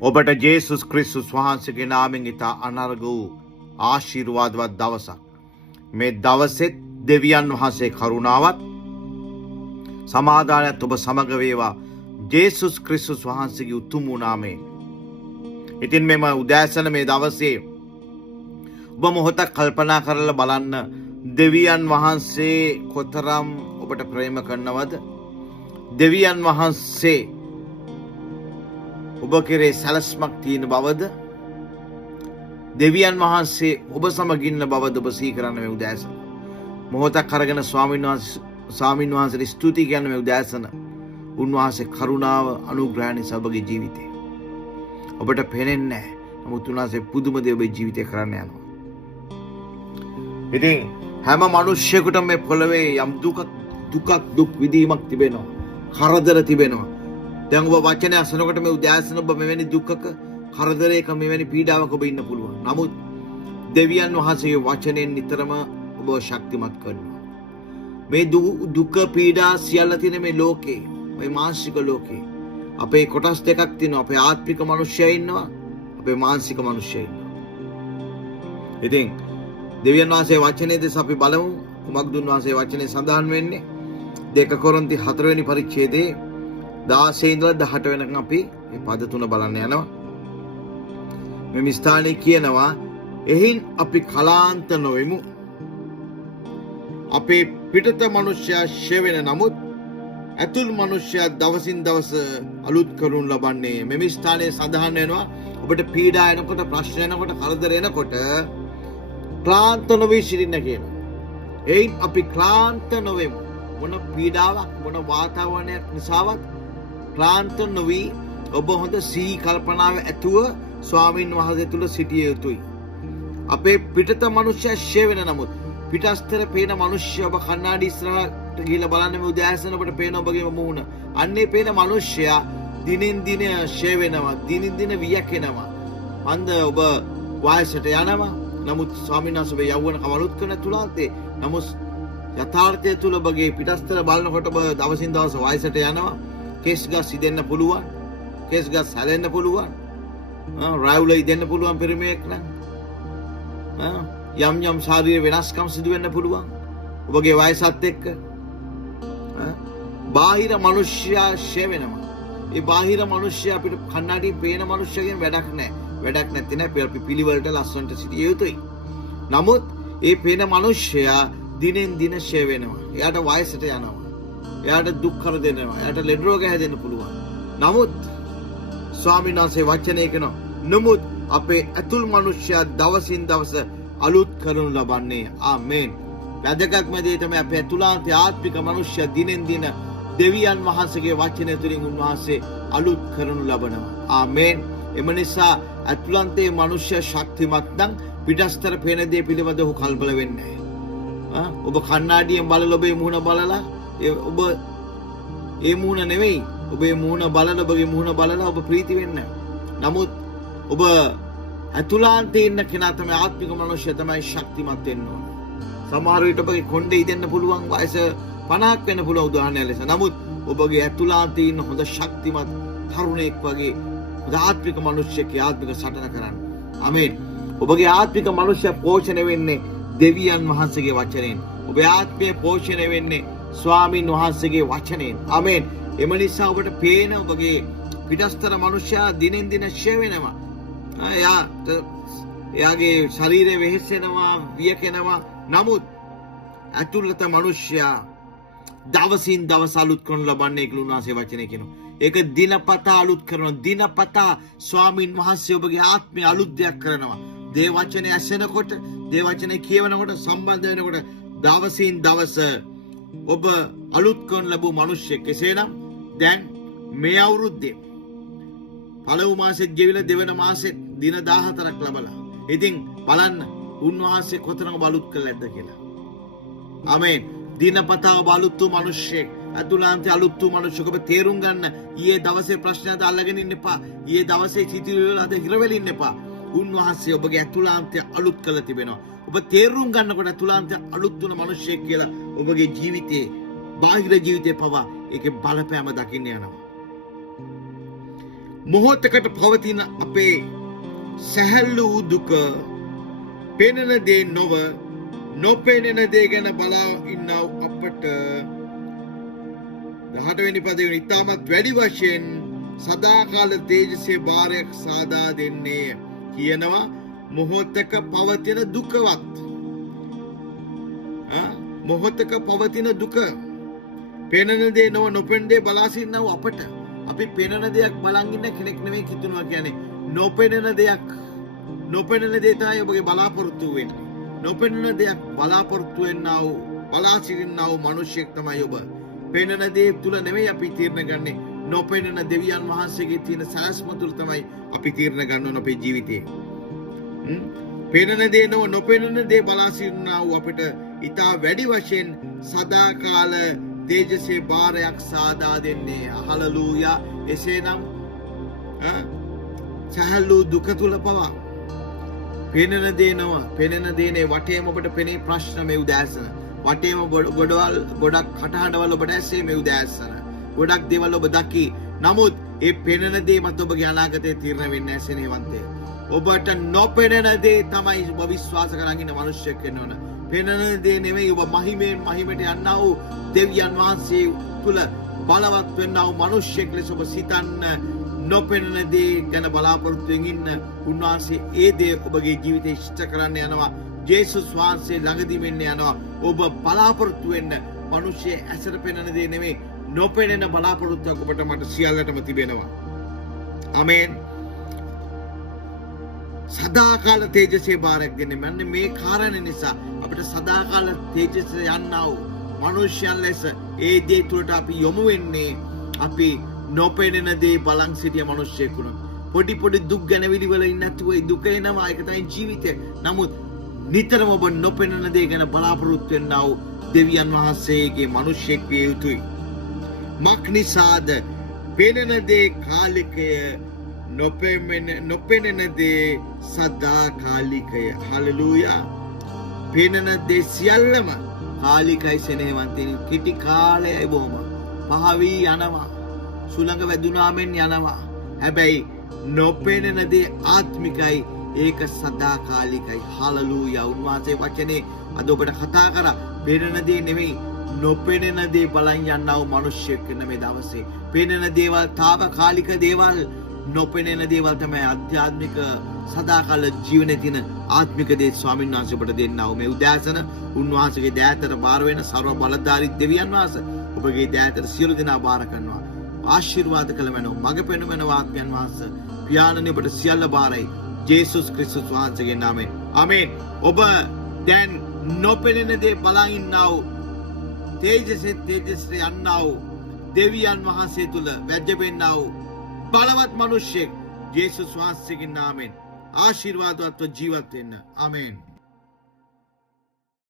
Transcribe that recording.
ඔබට ජේසුස් ක්‍රිස්තුස් වහන්සේගේ නාමයෙන් ඉතා අනර්ග වූ ආශිර්වාදවත් දවසක්. මේ දවසෙත් දෙවියන් වහන්සේ කරුණාවත් සමාදානයත් ඔබ සමග වේවා ජේසුස් ක්‍රිස්තුස් වහන්සේගේ උතුම් වූ නාමයෙන්. ඉතින් මෙම උදෑසන මේ දවසේ ඔබ මොහොතක් කල්පනා කරලා බලන්න, දෙවියන් වහන්සේ කොතරම් ඔබට ප්‍රේම කරනවද? දෙවියන් වහන්සේ ඔබ කෙරේ සැලස්මක් තියෙන බවද? දෙවියන් වහන්සේ ඔබ සමග ඉන්න බවද ඔබ සිහි කරන්න මේ උදෑසන. මොහොතක් අරගෙන ස්වාමීන් වහන්සේට ස්තුති කියන්න මේ උදෑසන. උන්වහන්සේ කරුණාව අනුග්‍රහය නිසා ඔබගේ ජීවිතේ ඔබට පේන්නේ නැහැ. නමුත් උන්වහන්සේ පුදුම දේ ඔබේ ජීවිතේ කරන්න යනවා. ඉතින් හැම මිනිස්සෙකුටම මේ පොළවේ යම් දුක් විඳීමක් තිබෙනවා. කරදර තිබෙනවා. දැන් ඔබ වචනය අසනකොට මේ උදෑසන ඔබ මෙවැනි දුකක, කරදරයක, මෙවැනි පීඩාවක ඔබ ඉන්න පුළුවන්. නමුත් දෙවියන් වහන්සේගේ වචනයෙන් නිතරම ඔබ ශක්තිමත් කරනවා. මේ දුක පීඩා සියල්ල තියෙන මේ ලෝකේ, මේ මානසික ලෝකේ අපේ කොටස් දෙකක් තියෙනවා. අපේ ආත්මික මිනිස්සයා ඉන්නවා, අපේ මානසික මිනිස්සයා ඉන්නවා. ඉතින් දෙවියන් වහන්සේ වචනේ දෙස අපි බලමු. කුමක්ද උන්වහන්සේ වචනේ සඳහන් වෙන්නේ? 2 කොරින්ති 4 වෙනි පරිච්ඡේදයේ 16 ඉඳලා 18 වෙනකන් අපි මේ පද තුන බලන්න යනවා. මේ ස්ථානයේ කියනවා, එහින් අපි කලාන්ත නොවෙමු. අපේ පිටත මිනිසයා ෂේ වෙන නමුත් ඇතුල් මිනිසයා දවසින් දවස අලුත් කරනු ලබන්නේ. මේ ස්ථානයේ සඳහන් වෙනවා, ඔබට පීඩා එනකොට, ප්‍රශ්න එනකොට, කරදර එනකොට ක්ලාන්ත නොවී සිටින්න කියනවා. එයින් අපි ක්ලාන්ත නොවෙමු. මොන පීඩාවක්, මොන වාතාවරණයක් නිසාවත් ක්ලාන්ත නොවී ඔබ හොඳ සිහි කල්පනාව ඇතුව ස්වාමීන් වහන්සේ තුල සිටිය යුතුයි. අපේ පිටත මිනිස්සයා ෂේ වෙන නමුත් පිටස්තර පේන මිනිස්සයා ඔබ කණ්ණාඩි ඉස්සරහට ගිහිල්ලා බලන්න මේ උදෑසන ඔබට පේන ඔබගේම මූණ. අන්නේ පේන මිනිස්සයා දිනෙන් දින ෂේ වෙනවා, දිනෙන් දින වියකෙනවා. අන්ද ඔබ වයසට යනවා. නමුත් ස්වාමීන් වහන්සේ ඔබ යෞවනකම අලුත් කරන තුලාන්තේ. නමුත් යථාර්ථය තුල ඔබගේ පිටස්තර බලනකොට ඔබ දවසින් දවස වයසට යනවා. කේස් ගස් ඉදෙන්න පුළුවන්. කේස් ගස් හැලෙන්න පුළුවන්. රායුල ඉදෙන්න පුළුවන් පරිමේක් නම්. යම් ශාරීරික වෙනස්කම් සිදු වෙන්න පුළුවන් ඔබගේ වයසත් එක්ක. බාහිර මිනිස්සයා ෂේ වෙනවා. ඒ බාහිර මිනිස්සයා අපිට කන්නඩියේ පේන මිනිස්සයගෙන් වැඩක් නැහැ. වැඩක් නැති නෑ. අපි පිළිවෙලට ලස්සනට සිටිය යුතුයි. නමුත් ඒ පේන මිනිස්සයා දිනෙන් දින ෂේ වෙනවා. එයාට වයසට යනවා. එයාට දුක් කරදෙනවා. එයාට ලෙඩ රෝග හැදෙන්න පුළුවන්. නමුත් ස්වාමීන් වහන්සේ වචනේ කියනවා, නමුත් අපේ ඇතුල් මිනිස්සයා දවසින් දවස අලුත් කරනු ලබන්නේ. ආමේන්. වැදගත්ම දේ තමයි අපේ ඇතුළාන්තයේ ආත්මික මිනිස්සයා දිනෙන් දින දෙවියන් වහන්සේගේ වචනය තුළින් උන්වහන්සේ අලුත් කරනු ලබනවා. ආමේන්. එම නිසා ඇතුළාන්තයේ මිනිස්සයා ශක්තිමත් නම් පිටස්තර පේන දේ පිළිබඳව ඔහු කලබල වෙන්නේ නැහැ. ඔබ කණ්ණාඩියෙන් බලලා ඔබේ මුහුණ බලලා ඔබ ඒ මුහුණ නෙවෙයි, ඔබේ මුහුණ බලලා ඔබගේ මුහුණ බලලා ඔබ ප්‍රීති වෙන්නේ. නමුත් ඔබ ඇතුළාන්තයේ ඉන්න කෙනා තමයි ආත්මික මනුෂ්‍යය තමයි ශක්තිමත් වෙන්න ඕන. සමහර විට ඔබගේ කොණ්ඩේ ඉදෙන්න පුළුවන්, වයස 50ක් වෙන්න පුළුවන් උදාහරණයක් ලෙස. නමුත් ඔබගේ ඇතුළාන්තයේ ඉන්න හොඳ ශක්තිමත් තරුණයෙක් වගේ ආත්මික මනුෂ්‍යයෙක් ආත්මික සටන කරන්න. ආමේන්. ඔබගේ ආත්මික මනුෂ්‍ය පෝෂණය වෙන්නේ දෙවියන් වහන්සේගේ වචනයෙන්. ඔබේ ආත්මය පෝෂණය වෙන්නේ ස්වාමීන් වහන්සේගේ වචනයෙන්. ආමේන්. එම නිසා ඔබට පේන ඔබගේ පිටස්තර මනුෂ්‍යයා දිනෙන් දින ෂේ වෙනවා. එයාගේ ශරීරය වෙහෙසෙනවා, වියකෙනවා. නමුත් ඇතුළත මනුෂ්‍යයා දවසින් දවස අලුත් කරනු ලබන්නේ කියලා උන්වහන්සේ වචනේ කියනවා. ඒක දිනපතා අලුත් කරනවා. දිනපතා ස්වාමීන් වහන්සේ ඔබගේ ආත්මය අලුත් දෙයක් කරනවා. දේ වචනේ ඇසෙනකොට, දේ වචනේ කියවනකොට, සම්බන්ධ වෙනකොට දවසින් දවස ඔබ අලුත් කරන ලැබූ මිනිස්සෙක්. කෙසේනම් දැන් මේ අවුරුද්දේ පළමු මාසෙත් ගෙවිලා දෙවන මාසෙත් දින 14ක් ලබලා. ඉතින් බලන්න උන්වහන්සේ කොතරම් අලුත් කළාද කියලා. ආමේන්. දිනපතා ඔබ අලුත් වූ මිනිස්සෙක්, ඇතුළාන්තයේ අලුත් වූ මිනිස්සෙක්. ඔබ තේරුම් ගන්න, ඊයේ දවසේ ප්‍රශ්නද අල්ලගෙන ඉන්න එපා. ඊයේ දවසේ සිතිවිලි වල අද හිර වෙලින්න එපා. උන්වහන්සේ ඔබගේ ඇතුළාන්තය අලුත් කළ තිබෙනවා. ඔබ තේරුම් ගන්නකොට ඇතුළාන්තය අලුත් වුණ මිනිස්සෙක් කියලා ඔබගේ ජීවිතේ, බාහිර ජීවිතේ පවා ඒකේ බලපෑම දකින්න යනවා. මොහොතකට පවතින අපේ සැහැල්ලු දුක පෙනෙන දේ නොව නොපෙනෙන දේ ගැන බලා ඉන්නව අපට 18 වෙනි පදයෙන් ඉතාමත් වැඩි වශයෙන් සදාකාල තේජසේ භාරයක් සාදා දෙන්නේ කියනවා මොහොතක පවතින දුකවත් මොහොතක පවතින දුක පෙනෙන දේ නොව නොපෙනෙන දේ බලා සිටිනව අපට අපි පෙනෙන දෙයක් බලන් ඉන්න කෙනෙක් නෙවෙයි කිතුනවා කියන්නේ නොපෙනෙන දෙයක් නොපෙනෙන දේ තමයි ඔබගේ බලාපොරොත්තු වෙන්නේ නොපෙනෙන දෙයක් බලාපොරොත්තු වෙන්නා වූ බලා සිටිනා වූ මිනිසෙක් තමයි ඔබ පෙනෙන දේ තුල නෙවෙයි අපි තීරණ ගන්නේ නොපෙනෙන දෙවියන් වහන්සේගේ තියෙන සැලැස්ම තුල තමයි අපි තීරණ ගන්න ඕන අපේ ජීවිතේ පෙනෙන දේ නොව නොපෙනෙන දේ බලා සිටිනා වූ අපිට ඊටා වැඩි වශයෙන් සදාකාල තේජසේ භාරයක් සාදා දෙන්නේ හලලූයා එසේනම් සහලු දුක තුල පවා පෙනෙන දේ නොව පෙනෙන දේනේ වටේම ඔබට පෙනේ ප්‍රශ්න මේ උදෑසන වටේම ගොඩවල් ගොඩක් කටහඬවල් ඔබට ඇසේ මේ උදෑසන ගොඩක් දේවල් ඔබ දකි නමුත් ඒ පෙනෙන දේ මත ඔබගේ අනාගතේ තීරණය වෙන්නේ නැහැ සෙනෙහවන්තය ඔබට නොපෙනෙන දේ තමයි ඔබ විශ්වාස කරගෙන ඉන්න මිනිස්සෙක් වෙන්න ඕන පෙනෙන දේ නෙමෙයි ඔබ මහිමෙන් මහිමට යන්නා වූ දෙවියන් වහන්සේ තුල බලවත් වෙන්නා වූ මිනිස්සෙක් ලෙස ඔබ සිතන්න නොපෙනෙන දේ ගැන බලාපොරොත්තු වෙමින් ඉන්න උන්වහන්සේ ඒ දේ ඔබගේ ජීවිතේ ඉෂ්ට කරන්න යනවා ජේසුස් වහන්සේ ළඟදී වෙන්න යනවා ඔබ බලාපොරොත්තු වෙන්න මිනිස්සේ ඇසට පෙනෙන දේ නෙමෙයි නොපෙනෙන බලාපොරොත්තුවක් ඔබට මට සියල්ලටම තිබෙනවා ආමේන් සදාකාල තේජසේ භාරයක් දෙන්නේ මෙන්න මේ කාරණේ නිසා අපිට සදාකාල තේජසේ යන්නා වූ මිනිස්යන් ලෙස ඒ දේ තුළට අපි යොමු වෙන්නේ අපි නොපෙනෙන දේ බලන් සිටිය මිනිස්සෙක් වුණා. පොඩි පොඩි දුක් ගැනවිලි වල ඉන්නේ නැතුව ඒ දුක එනවා ඒක තමයි ජීවිතය. නමුත් නිතරම ඔබ නොපෙනෙන දේ ගැන බලාපොරොත්තු වෙන්නා වූ දෙවියන් වහන්සේගේ මිනිස්සෙක් විය යුතුයි. මක්නිසාද පෙනෙන දේ කාලිකය නොපෙනෙන දේ සදාකාලිකය. හලෙලූයා. පෙනෙන දේ සියල්ලම කාලිකයි සෙනෙහවන්තයිනි. කිටි කාලයයි බොහොම පහවි යනවා. සුළඟ වැදුනාමෙන් යනවා. හැබැයි නොපෙනෙන දේ ආත්මිකයි ඒක සදාකාලිකයි. හලෙලූයා. උන්වහන්සේ වචනේ අද ඔබට කතා කරා පෙනෙන දේ නෙමෙයි නොපෙනෙන දේ බලන් යන්නා වූ මිනිස්සෙක් වෙන මේ දවසේ. පෙනෙන දේවල් తాවකාලික දේවල් නොපෙනෙන දේවල් තමයි ආධ්‍යාත්මික සදාකාල ජීවනයේ තියෙන ආත්මික දේ ස්වාමීන් වහන්සේ ඔබට දෙන්නා වූ මේ උදෑසන උන්වහන්සේගේ දෑතට බාර වෙන ਸਰව බලධාරී දෙවියන් වහන්සේ ඔබගේ දෑතට සියලු දෙනා බාර කරනවා. ආශිර්වාද කළ මැනව මඟ පෙන්වන ආත්මයන් වහන්සේ පියාණනි ඔබට සියල්ල බාරයි ජේසුස් ක්‍රිස්තුස් වහන්සේගේ නාමයෙන් ආමේන්. ඔබ දැන් නොපෙනෙන දේ බලන් ඉන්නා වූ තේජසේ යන්නා වූ දෙවියන් වහන්සේ තුල වැජ්ජෙන්නා වූ බලවත් මිනිසෙක් ජේසුස් වහන්සේගේ නාමයෙන් ආශිර්වාදවත්ව ජීවත් වෙන්න. ආමේන්.